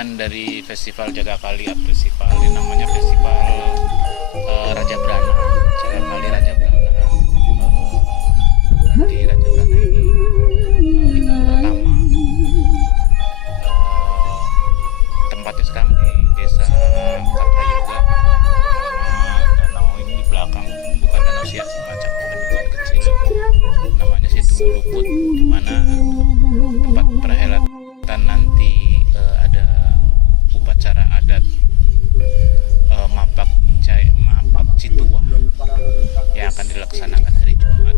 gabungan dari Festival Jaga Kali Art Festival, ini namanya Festival Raja Brana. Jaga Kali Raja Brana. Di Raja Brana ini event pertama, tempatnya sekarang di Desa Kartayuga. Danau ini di belakang, bukan danau Siak, semacam bendungan kecil, namanya Situ Luput, di mana tempat perhelatan nanti ada upacara adat Mapak Cituah yang akan dilaksanakan hari Jumat.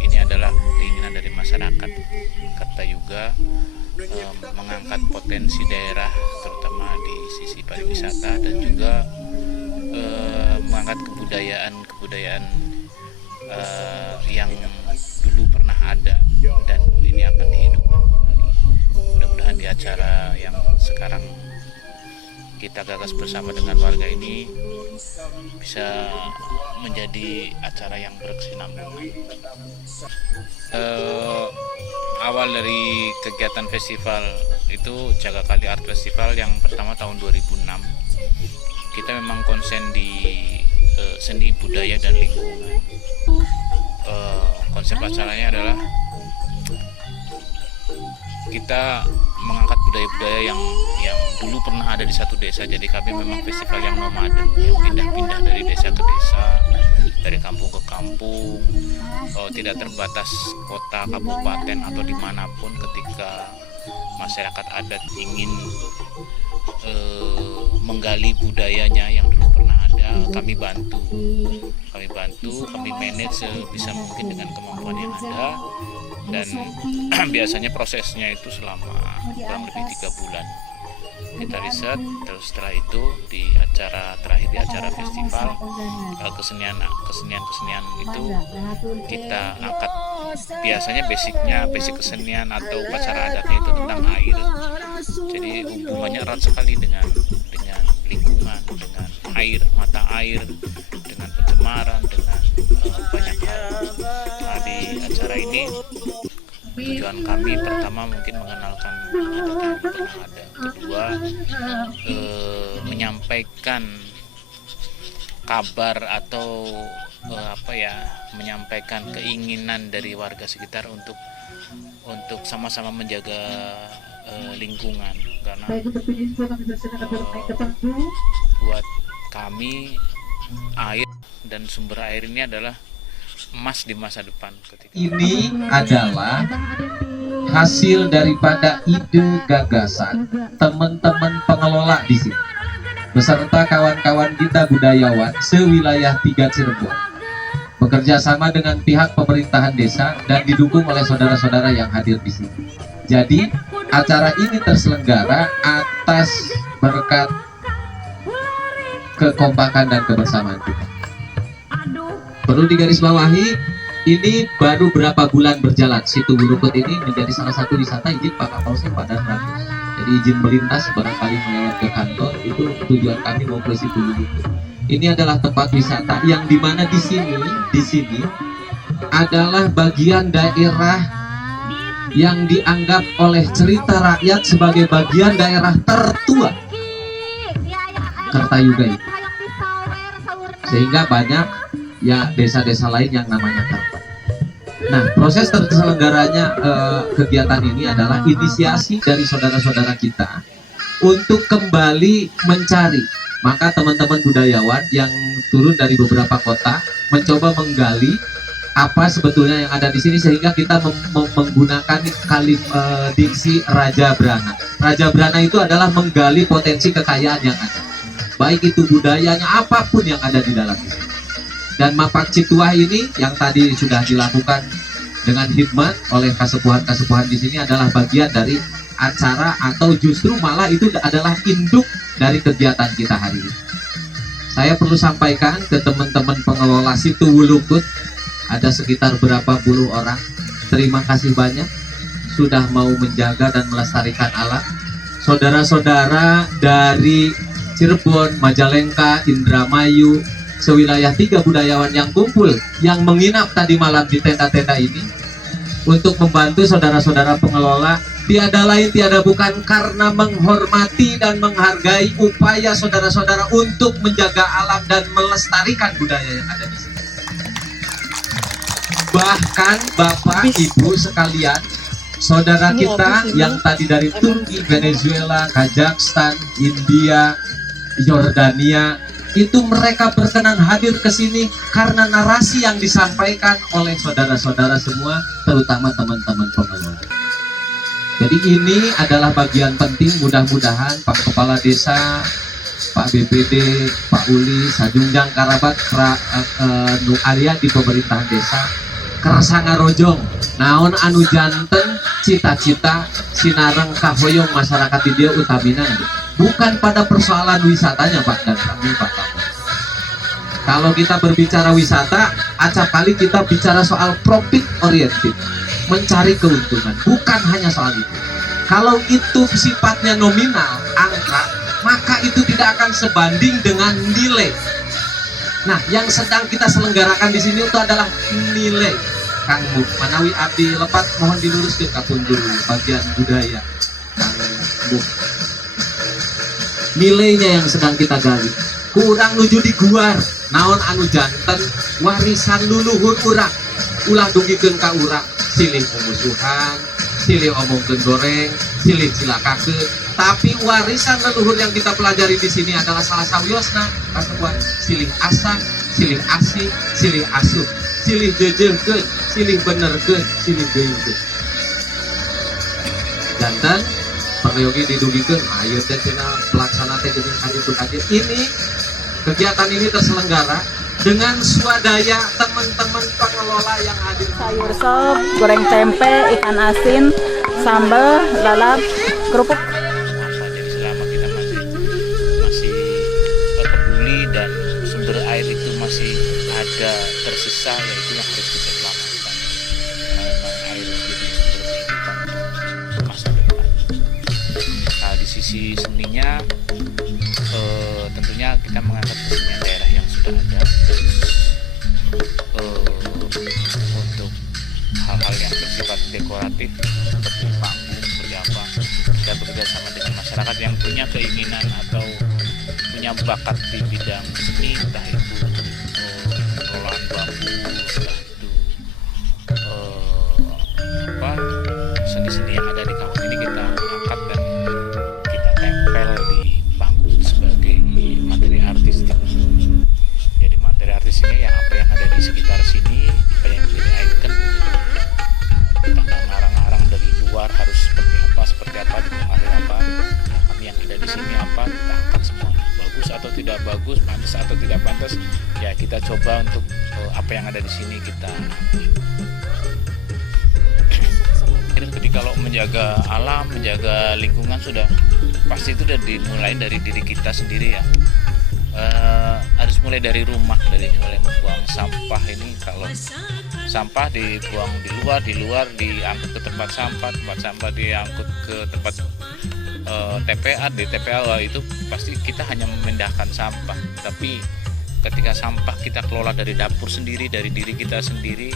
Ini adalah keinginan dari masyarakat Kartayuga mengangkat potensi daerah, terutama di sisi pariwisata, dan juga mengangkat kebudayaan yang dulu pernah ada dan ini akan dihidupkan kembali. Mudah-mudahan di acara yang sekarang kita gagas bersama dengan warga ini bisa menjadi acara yang berkesinambungan. Awal dari kegiatan festival itu Jaga Kali Art Festival yang pertama tahun 2006. Kita memang konsen di seni, budaya, dan lingkungan. Konsep acaranya adalah kita mengangkat budaya-budaya yang dulu pernah ada di satu desa. Jadi kami memang festival yang nomaden, yang pindah-pindah dari desa ke desa, dari kampung ke kampung, tidak terbatas kota, kabupaten, atau dimanapun. Ketika masyarakat adat ingin menggali budayanya yang dulu pernah ada, kami bantu, kami manage sebisa mungkin dengan kemampuan yang ada. Dan biasanya prosesnya itu selama kurang lebih 3 bulan kita riset. Terus setelah itu di acara terakhir, di acara festival, kesenian itu kita angkat. Biasanya basic kesenian atau upacara adatnya itu tentang air. Jadi hubungannya erat sekali dengan lingkungan, dengan air, mata air, dengan pencemaran, dengan banyak hal. Nah, di acara ini tujuan kami pertama mungkin mengenalkan adat yang pernah ada. Kedua, menyampaikan kabar atau menyampaikan keinginan dari warga sekitar untuk sama-sama menjaga lingkungan, karena buat kami air dan sumber air ini adalah emas di masa depan. Ini adalah hasil daripada ide gagasan teman-teman pengelola di sini beserta kawan-kawan kita budayawan sewilayah 3 Cirebon, bekerja sama dengan pihak pemerintahan desa dan didukung oleh saudara-saudara yang hadir di sini. Jadi acara ini terselenggara atas berkat kekompakan dan kebersamaan kita. Perlu digarisbawahi, ini baru berapa bulan berjalan. Situ Bulukut ini menjadi salah satu wisata izin Pak Kapolsek pada ratus. Jadi izin melintas barangkali melewat ke kantor, itu tujuan kami mau ke Situ Bulukut. Ini adalah tempat wisata yang dimana di sini adalah bagian daerah yang dianggap oleh cerita rakyat sebagai bagian daerah tertua Kartayuga itu. Sehingga banyak ya desa-desa lain yang namanya Karta. Nah, proses terselenggaranya kegiatan ini adalah inisiasi dari saudara-saudara kita untuk kembali mencari. Maka teman-teman budayawan yang turun dari beberapa kota mencoba menggali apa sebetulnya yang ada di sini, sehingga kita menggunakan diksi Raja Brana. Raja Brana itu adalah menggali potensi kekayaan yang ada, baik itu budayanya, apapun yang ada di dalam ini. Dan Mapak Cituah ini yang tadi sudah dilakukan dengan hikmat oleh kasepuhan-kasepuhan di sini adalah bagian dari acara, atau justru malah itu adalah induk dari kegiatan kita hari ini. Saya perlu sampaikan ke teman-teman pengelola Situ Bulukut, ada sekitar berapa puluh orang. Terima kasih banyak sudah mau menjaga dan melestarikan alam. Saudara-saudara dari Cirebon, Majalengka, Indramayu, sewilayah 3 budayawan yang kumpul, yang menginap tadi malam di tenda-tenda ini untuk membantu saudara-saudara pengelola tiada lain tiada bukan karena menghormati dan menghargai upaya saudara-saudara untuk menjaga alam dan melestarikan budaya yang ada di sini. Bahkan Bapak Ibu sekalian, saudara kita yang tadi dari Turki, Venezuela, Kazakhstan, India, Yordania, itu mereka berkenan hadir ke sini karena narasi yang disampaikan oleh saudara-saudara semua, terutama teman-teman pengelola. Jadi ini adalah bagian penting, mudah-mudahan Pak Kepala Desa, Pak BPD, Pak Uli, Sajungjang Karabat, Nu Arya di pemerintahan desa, kerasa ngarojong, naon anu janten, cita-cita, sinareng kahoyong masyarakat di dia utamina. Bukan pada persoalan wisatanya Pak dan kami Pak Kapolres. Kalau kita berbicara wisata, acap kali kita bicara soal profit oriented, mencari keuntungan, bukan hanya soal itu. Kalau itu sifatnya nominal, angka, maka itu tidak akan sebanding dengan nilai. Nah, yang sedang kita selenggarakan di sini itu adalah nilai. Kang Buk, manawi abdi lepat mohon diluruskan ke pundur bagian budaya. Kang Buk, nilainya yang sedang kita gali. Kurang nuju diguar, naon anu janten, warisan luluhur urang. Ulah dugikeun ka urang, silih pemusuhan, silih omongkeun goreng, silih cilakakeun. Tapi warisan leluhur yang kita pelajari di sini adalah salah sawiosna, kasakuan silih asang, silih asih, silih asuh, silih jejengkeun, silih benerkeun, silih deungkeun. Janten peryogi didugikeun, ayo teh cenah pelaksana teh jeung kaditu ini. Kegiatan ini terselenggara dengan swadaya teman-teman pengelola yang hadir. Sayur sop, goreng tempe, ikan asin, sambal, lalap, kerupuk. Jadi selama kita masih peduli dan sumber air itu masih ada tersisa, ya itu yang harus kita selamatkan. Karena memang air jadi sumber kehidupan untuk masa depan. Nah, di sisi seninya tentunya kita mengangkat kesenian daerah yang sudah ada untuk hal-hal yang bersifat dekoratif seperti panggung, seperti apa. Kita bekerja sama dengan masyarakat yang punya keinginan atau punya bakat di bidang seni, entah itu pengelolaan bambu, entah itu seni-seni yang ada di kampung ini kita angkat dan kita tempel di panggung sebagai materi artistik. Jadi materi artistiknya ya apa yang ada di sekitar sini, apa yang menjadi icon. Kita nggak ngarang-ngarang dari luar harus seperti apa, dipengaruhi apa. Nah, kami yang ada di sini apa, kita angkat semuanya. Bagus atau tidak bagus, pantas atau tidak pantas, ya kita coba untuk apa yang ada di sini kita. Jadi kalau menjaga alam, menjaga lingkungan sudah pasti itu sudah dimulai dari diri kita sendiri ya. Harus mulai dari rumah, dari mulai membuang sampah ini. Kalau sampah dibuang di luar diangkut ke tempat sampah diangkut ke tempat TPA, di TPA itu pasti kita hanya memindahkan sampah. Tapi ketika sampah kita kelola dari dapur sendiri, dari diri kita sendiri,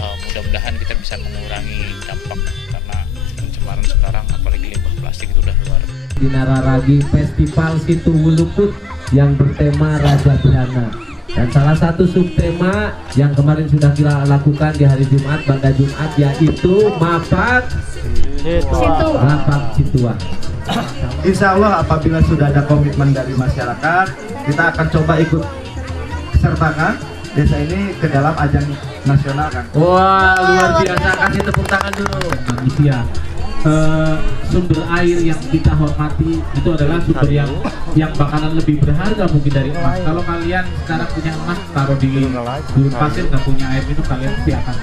mudah-mudahan kita bisa mengurangi dampak, karena pencemaran sekarang apalagi limbah plastik itu udah luar. Di Nararagi Festival Situ Wulukut yang bertema Raja Brana, dan salah satu subtema yang kemarin sudah kita lakukan di hari Jumat, pada Jumat, yaitu Mapak Situah. Insya Allah apabila sudah ada komitmen dari masyarakat, kita akan coba ikut sertakan desa ini ke dalam ajang nasional kan. Wah, luar biasa, kasih tepuk tangan dulu. Manusia, sumber air yang kita hormati itu adalah sumber yang bakalan lebih berharga mungkin dari emas. Kalau kalian sekarang punya emas, taruh di gurun pasir, nggak punya air minum, kalian pasti akan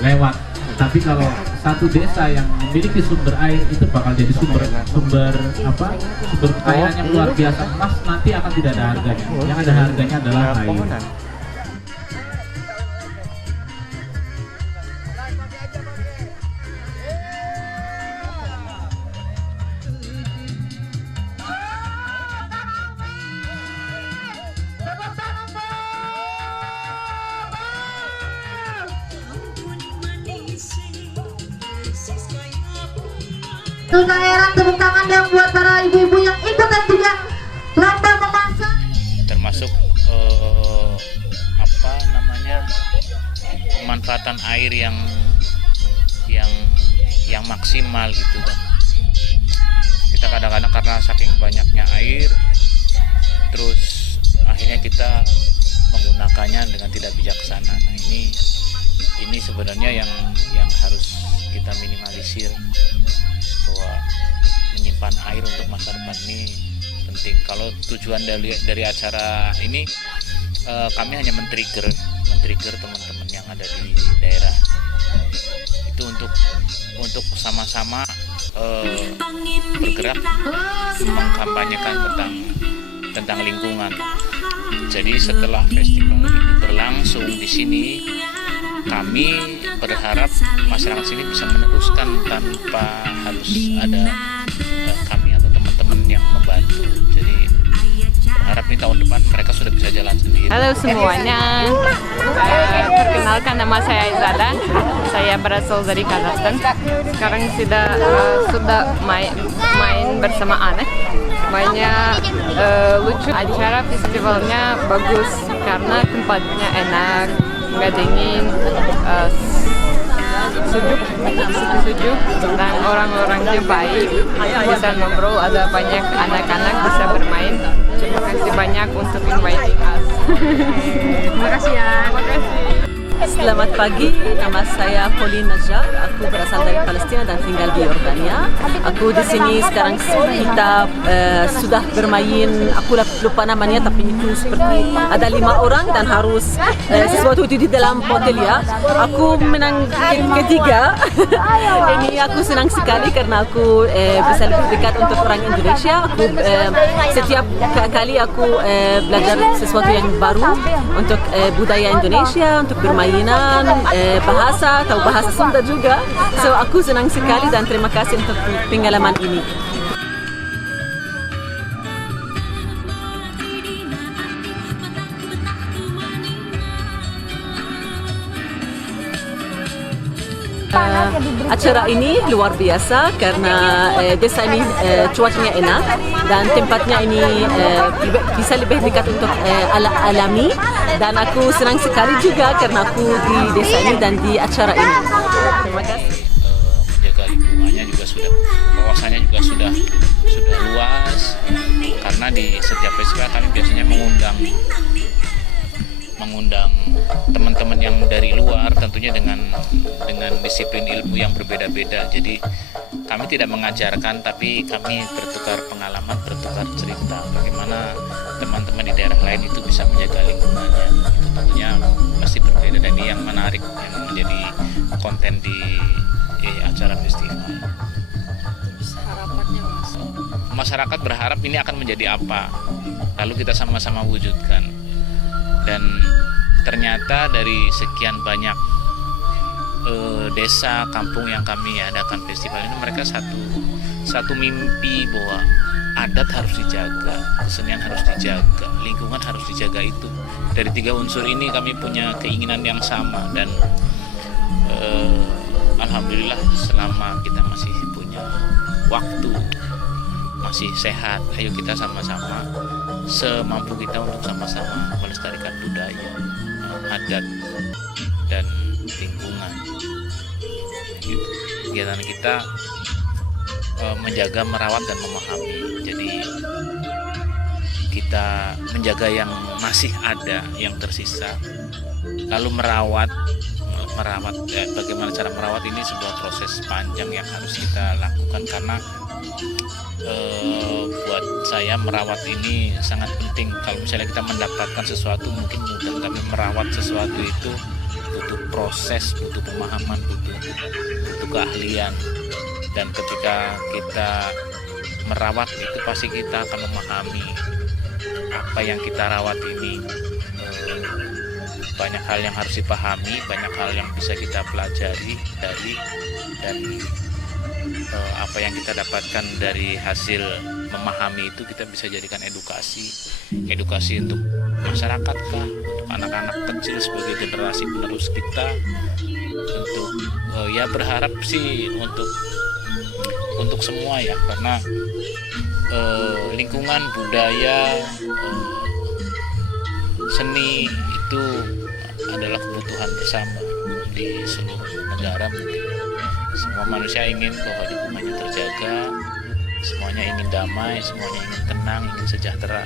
lewat. Tapi kalau satu desa yang memiliki sumber air itu bakal jadi sumber kekayaan yang luar biasa. Emas nanti akan tidak ada harganya. Yang ada harganya adalah air. Daerah, tepuk tangan yang buat para ibu-ibu yang ikut dan juga lomba memasak. Termasuk pemanfaatan air yang maksimal gitu kan. Kita kadang-kadang karena saking banyaknya air, terus akhirnya kita menggunakannya dengan tidak bijaksana. Nah ini sebenarnya yang harus kita minimalisir, bahwa menyimpan air untuk masa depan ini penting. Kalau tujuan dari acara ini kami hanya men-trigger teman-teman yang ada di daerah itu untuk sama-sama bergerak mengkampanyekan tentang lingkungan. Jadi setelah festival ini berlangsung di sini, kami berharap masyarakat sini bisa meneruskan tanpa harus ada kami atau teman-teman yang membantu. Jadi berharap nih tahun depan mereka sudah bisa jalan sendiri. Halo semuanya, perkenalkan nama saya Izada. Saya berasal dari Kazakhstan. Sekarang sudah main bersama anak. Mainnya lucu. Acara festivalnya bagus karena tempatnya enak, nggak dingin, sejuk, dan orang-orangnya baik, bisa ngobrol, ada banyak anak-anak bisa bermain. Terima kasih banyak untuk inviting us. Terima kasih ya. Terima kasih. Selamat pagi, nama saya Pauline Najjar. Aku berasal dari Palestina dan tinggal di Yordania. Aku di sini sekarang kita sudah bermain. Aku lupa namanya, tapi itu seperti ada 5 orang dan harus sesuatu itu di dalam hotel ya. Aku menang ketiga. Ini aku senang sekali karena aku bisa lebih dekat untuk orang Indonesia. Aku setiap kali aku belajar sesuatu yang baru untuk budaya Indonesia, untuk bermain bahasa atau bahasa Sunda juga. So aku senang sekali dan terima kasih untuk pengalaman ini. Acara ini luar biasa karena desa ini cuacanya enak dan tempatnya ini bisa lebih dekat untuk alami, dan aku senang sekali juga karena aku di desa ini dan di acara ini. Terima kasih. Menjaga lingkungannya juga wawasannya juga sudah luas, karena di setiap festival kami biasanya mengundang teman-teman yang dari luar, tentunya dengan disiplin ilmu yang berbeda-beda. Jadi kami tidak mengajarkan, tapi kami bertukar pengalaman, bertukar cerita bagaimana teman-teman di daerah lain itu bisa menjaga lingkungannya. Itu tentunya pasti berbeda, dan ini yang menarik, yang menjadi konten di acara festival. Masyarakat berharap ini akan menjadi apa, lalu kita sama-sama wujudkan. Dan ternyata dari sekian banyak desa, kampung yang kami adakan festival ini, mereka satu mimpi bahwa adat harus dijaga, kesenian harus dijaga, lingkungan harus dijaga. Itu dari 3 unsur ini kami punya keinginan yang sama, dan alhamdulillah selama kita masih punya waktu, masih sehat, ayo kita sama-sama semampu kita untuk sama-sama melestarikan budaya, adat, dan lingkungan. Gitu. Kegiatan kita menjaga, merawat, dan memahami. Jadi kita menjaga yang masih ada, yang tersisa, lalu merawat. Bagaimana cara merawat ini sebuah proses panjang yang harus kita lakukan, karena buat saya merawat ini sangat penting. Kalau misalnya kita mendapatkan sesuatu mungkin mudah, tapi merawat sesuatu itu butuh proses, butuh pemahaman, butuh keahlian. Dan ketika kita merawat itu pasti kita akan memahami apa yang kita rawat ini. Banyak hal yang harus dipahami, banyak hal yang bisa kita pelajari dan apa yang kita dapatkan dari hasil memahami itu kita bisa jadikan edukasi untuk masyarakat kah, untuk anak-anak kecil sebagai generasi penerus kita, untuk ya berharap sih untuk untuk semua ya, karena lingkungan budaya seni itu adalah kebutuhan bersama di seluruh negara mungkin. Semua manusia ingin bahwa lingkungannya terjaga, semuanya ingin damai, semuanya ingin tenang, ingin sejahtera.